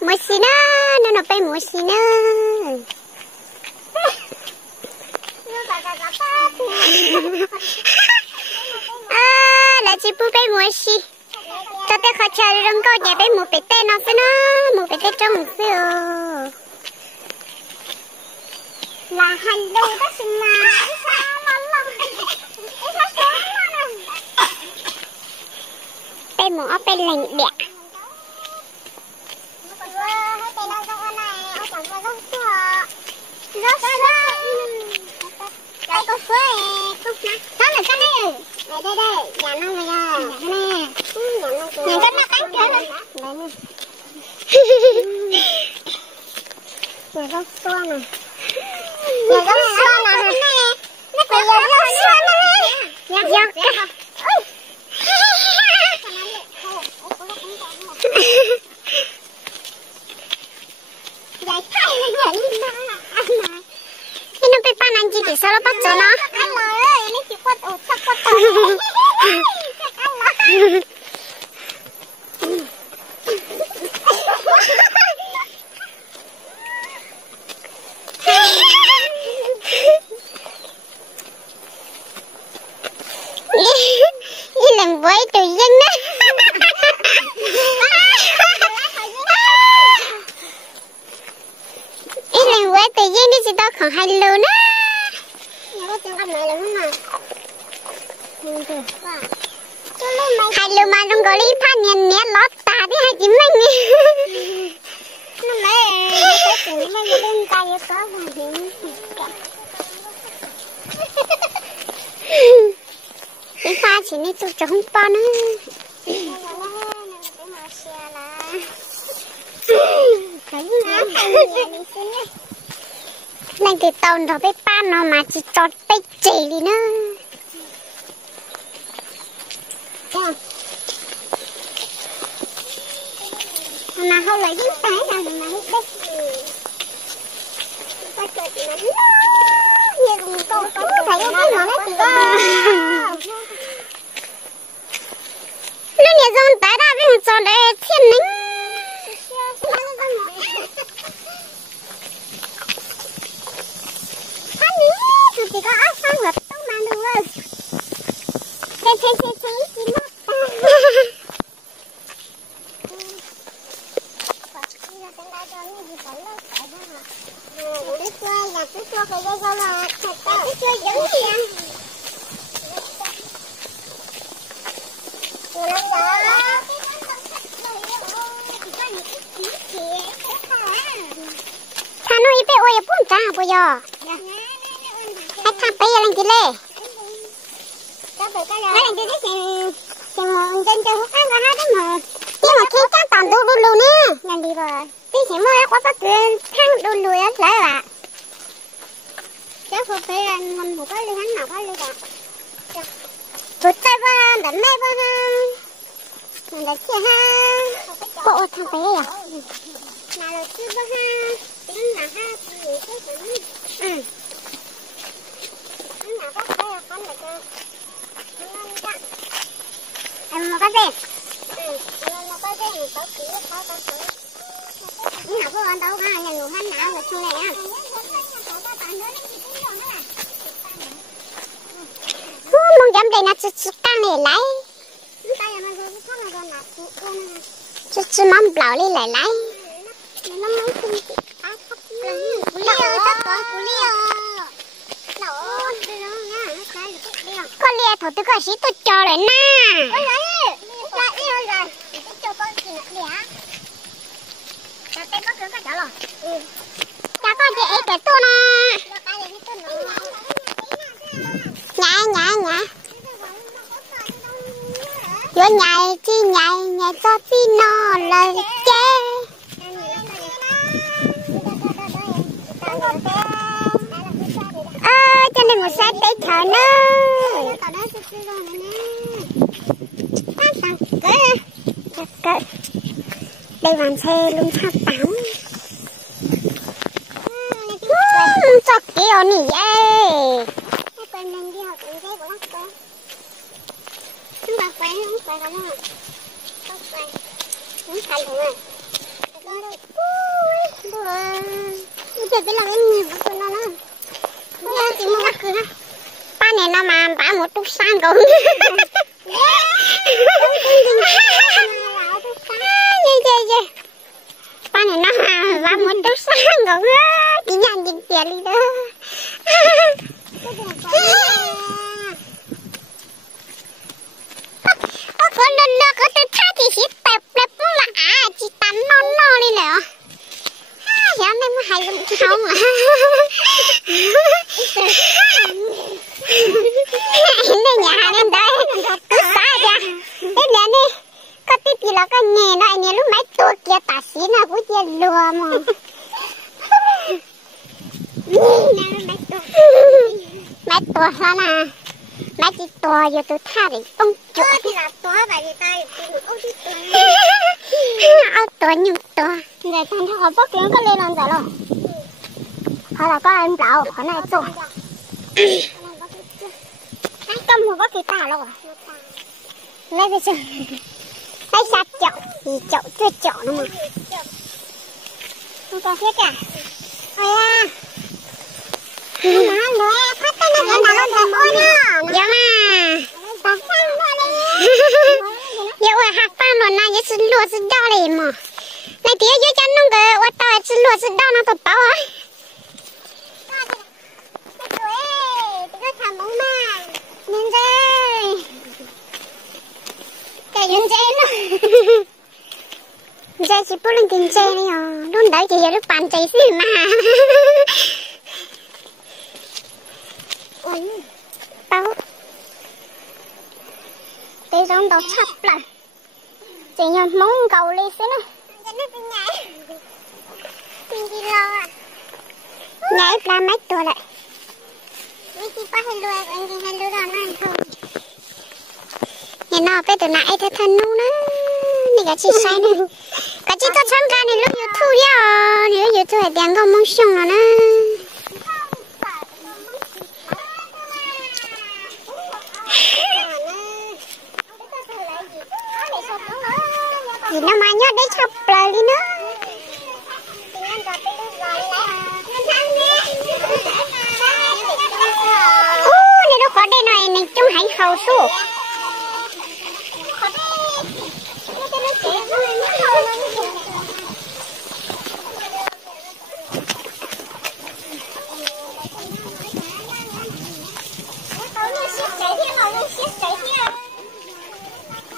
mua xí nó bay mua xí nó là chị bu bay mua xí cho tới khó chơi rong câu nhà bay mua bể tên nó xí nó mua bể tên trong xí là hành đâu đó xin mà bay mua ở bay lạnh đẹp đây có phơi đó là cái này đây nhà nó này nhà nó cắn kia này nhà có xoa này nhà có xoa này nó phải nhà có xoa này nhà có vậy thay là vậy mà nó bị pan anh chị thì sao nó bắt cho nó anh ơi nó chỉ quất ổ sắc quất tao đi làm với tự dân đó đi làm với tự dân đi chị tao còn hai lô đó hai lô mà trong gò lý phan nhìn nè lót ta đi hai chị mình nó mẹ cái chuyện nó lên tay có mà hiện cái pha chỉ nên tôi cho không pa nữa lên từ tàu rồi với pa nó mà chỉ cho tay chỉ đi nữa mà không lấy những cái nào mà hết đất có trời chị nói như con tôi có thấy cái nó nói chị lúc này dọn tới ra với dọn để thiên nính anh nính thì có áo sang vật đâu mà được rồi thế chị mất cái dây sao là cái chơi giống gì anh? Thằng nó ít ôi bún chả bây giờ. Cái thằng bây giờ làm gì lệ? Cái làm gì đấy xem trên cho hút ăn cả hai đấy mà. Nhưng mà khi chắc toàn đu đu nè. Làm gì rồi? Tí xem mua quá phát tiền thằng đu đu á lại ạ. Chắc phải ăn một cái ly hắn nào cái ly cả. Tụt tay vào, đánh mê vào ha. Mình đã chia ha. Bộ thằng bé à? Nào là chia vào ha. Tính là ha, gì thế cũng. Tính là có cái con là cơ. Em một cái gì? Em một cái gì? Có kỹ có cái. Nhưng nào có ăn đâu ha, nhà ngủ hắn nào là chung này á. Mong dám đây là chú căng này lấy chú mong bảo đi lại lấy nó mới không con lia thổ tư có sĩ tôi cho rồi na cha con chị ấy cái tu nè nhả vừa nhảy chi nhảy cho tí nó lời chê cho nên một xe tay thở nữa đây bàn xe luôn tháp táo cho kiểu nỉ ê quên lên đi học cái của bác con không phải quên không phải không phải ba này nó mà bả một chút sang cũng ba này nó mà bả một chút sang cũng chỉ nhận nhìn tiền đi đó con lần đó có tôi thay thì xịt bẹp bẹp cũng là chỉ tắm non đi nè giờ này mới hay không à nên nhà nên đấy cứ sai ra thế là đi có tí tí là cái nhẹ nó nhẹ lúc mấy tuổi kia ta xí nó cũng chơi lùa mà mấy tuổi sao nè mấy chị tuổi giờ tôi tha để ông chỗ thì là tuổi vậy thì ta áo tuổi nhiều tuổi người thân họ bóc tiếng có lên làm gì đâu họ là có em lão họ này tuổi anh cầm một bóc thì ta đâu lấy về chơi lấy sạch chậu thì chậu chưa chậu nữa mà không có hết cả ôi à nó nữa phát tay nó nó đẹp ôi nó dạ mà dạ ôi hạt pa nó này chỉ xin lúa xin đau này mà này tía dưới chân nó cái ôi tao xin lúa xin đau nó tập bao ấy cái thằng bóng mà nhìn đây cái nhìn đây nó đây chỉ bố lên tiền chơi này à luôn đấy chỉ giờ lúc bàn chơi gì mà bao để giống đầu chập lại chỉ nhờ móng cầu lên xí nữa nhảy ra mấy tuổi lại mấy chị có hay lùa anh chị hay lùa đó nó không nhà nó cái từ nãy thế thân luôn á này cả chị sai nữa cả chị có tham gia này lúc YouTube ya nếu YouTube hay tiếng không mong xong rồi nè gì nó mà nhớ đấy chọc lời đi nữa này đâu có đây này trong hãy khẩu su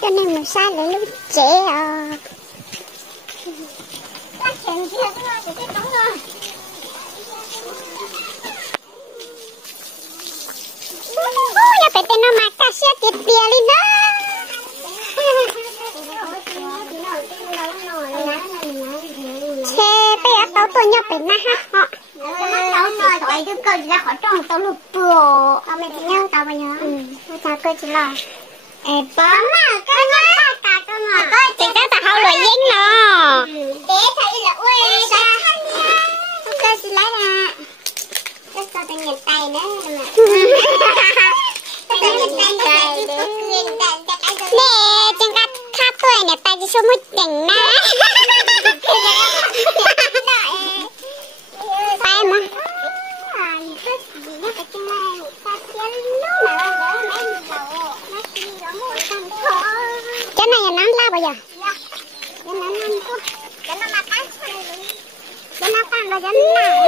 cho nên mình sai lại lúc trẻ à ya phải tên nó mặc cả xe tiệt bia đi đó xe bây giờ tao tôi nhớ phải na ha họ tao nói thôi cứ coi ra khỏi trong tao lụp bùa tao mày nhau tao bây giờ tao coi chỉ là bấm mà cái nhá cả cơ mà chỉ có tao hậu lội dính nó để thấy là ui sao cái gì lấy nè cái sao tao nhìn tay nữa nè chẳng có khá tuổi nè tay chỉ số một chỉnh nè tay mà cái này là nắng la bây giờ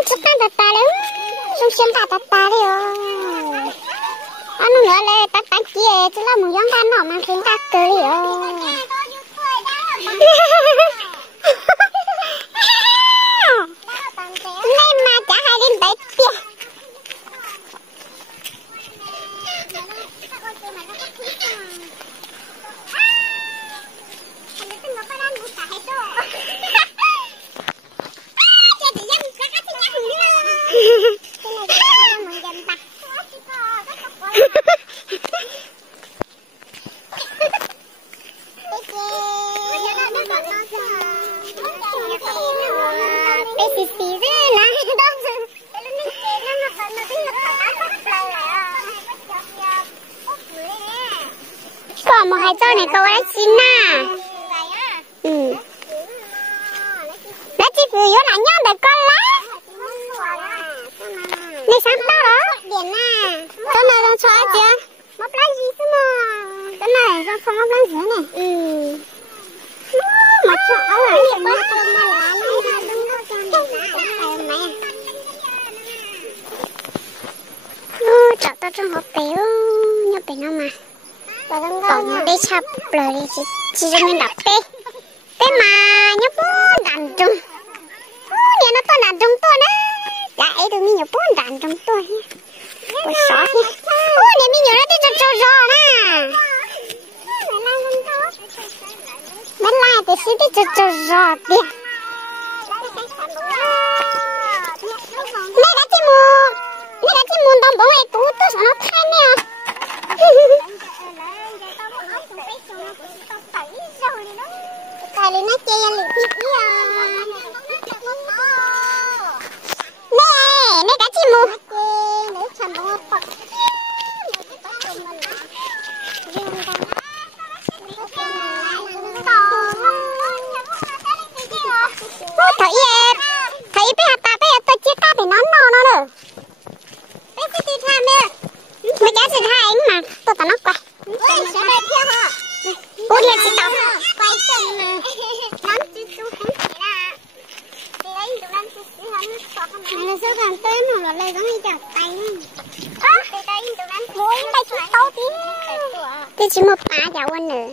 chút tan tạt ta đấy xong xuyên tạt ta đấy anh nữa là tạt kia chứ là một giống tan nọ mà khiến ta cười nên mà chả hay đến bếp kia có một hai chỗ này câu ấy xin à vừa vô lại nhau để con lá. Này sáng tao đó. Điện à. Cái này là xoay chưa? Móc lá gì chứ mà. Cái này sao không móc lá gì này? Mà sợ là điện quá. Chọn tao trong hộp béo. Nhớ béo nào mà. Còn đi chập rồi đi chỉ cho mình đọc đi. Thế mà nhớ bốn đàn trung. Nè nó to đàn trung to đó. Lại tụi mình nhớ bốn đàn trung to nhé. Ôi xót nhé. Nè mình nhớ nó đi cho rò nè. Bên lại thì sẽ đi cho rò đi. Nè đã chỉ muốn đồng bóng này tú tôi sợ nó thay nè. Tại vì nó chơi lì thịt đi à. Nè cả chị mù. Thấy bây giờ tôi chia cắt thì nó nữa. Bây giờ tôi tham nữa. Bây giờ tôi tham mà tôi tao nó quay. Ủa đi chị tao. Quay chân mà. Nắm chú chú không chỉ là. Thì đấy tụi em chú chú hắn có không. Này là sao càng tên hoặc là lấy giống như chặt tay nữa. Thì đấy tụi em. Mỗi tay chú tao tí. Thì chỉ một má cháu anh nữa.